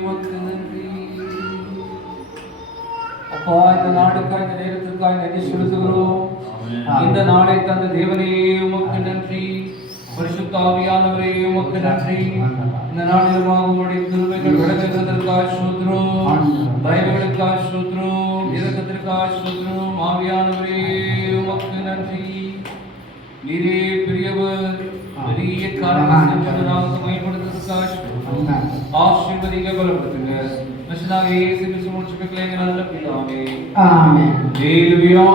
உமக்கு நன்றி. அப்பா, இந்த நாடுக்காய் இந்த நேரத்திற்காய் நன்றி செலுத்துகிறோம். இந்த நாளை தந்த தேவனே உமக்கு நன்றி. பரிசுத்த ஆவியானவரே உமக்கு நன்றி. இந்த நாளிலுமாக உங்களுடைய கிருபைகள் விளங்குகிறதற்காக ஸ்தோத்திரம். தயவுகளுக்காக ஸ்தோத்திரம். இரக்கத்திற்காக ஸ்தோத்திரம். ஆவியானவரே உமக்கு நன்றி. நீரே பெரியவர். பெரிய காரியங்களை பயன்படுத்துவதற்காக ஆசீர்வதிங்க, பலப்படுத்துங்க. மிஷனாக இயேசு கிறிஸ்து மூலமாக நல்ல பிதாவே. ஆமென். ஹல்லேலூயா.